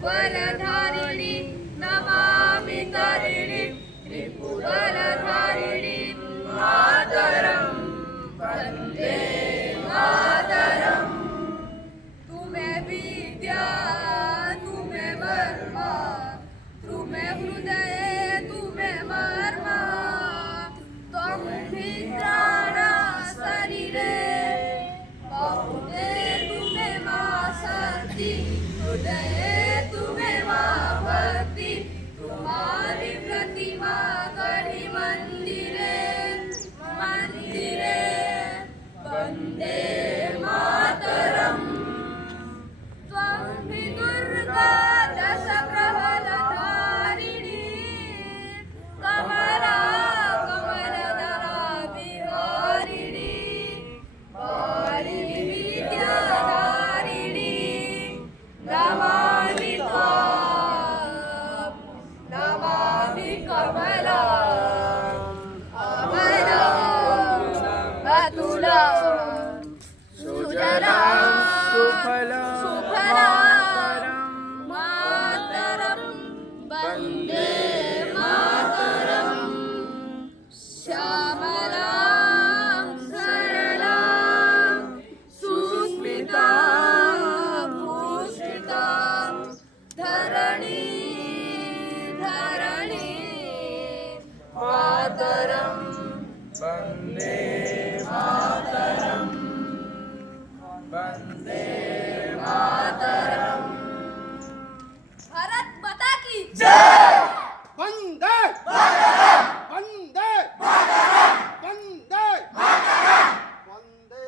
बहुबलधारिणी नमामि तरिणी त्रिपुरधारिणी मातरं वन्दे मातरं। तुम्हें विद्या तुम्हें मर्म तुम्हें हृदय तुम्हें मर्म त्वं निद्राण शरीरे बहुते तुम्हें मा शक्ति हृदय तुम्हें मां भक्ति तुम्हारी प्रतिमा गढ़ी मंदिरे मंदिरे वंदे मातरम। त्वं हि दुर्गा दश प्रबलधारिणी कमला कमलदला विहारिणी वाणी विद्याधारिणी नमामि त्वां नमामि कमला अमलं अतुलं सुजलां सुफलां मातरं वन्दे मातरं। श्यामलां सरलां सुस्मितां पुष्पितां धरणी धरणी मातरं वन्दे मातरं वन्दे मातरं। भारत माता की वंदे वंदे वंदे वंदे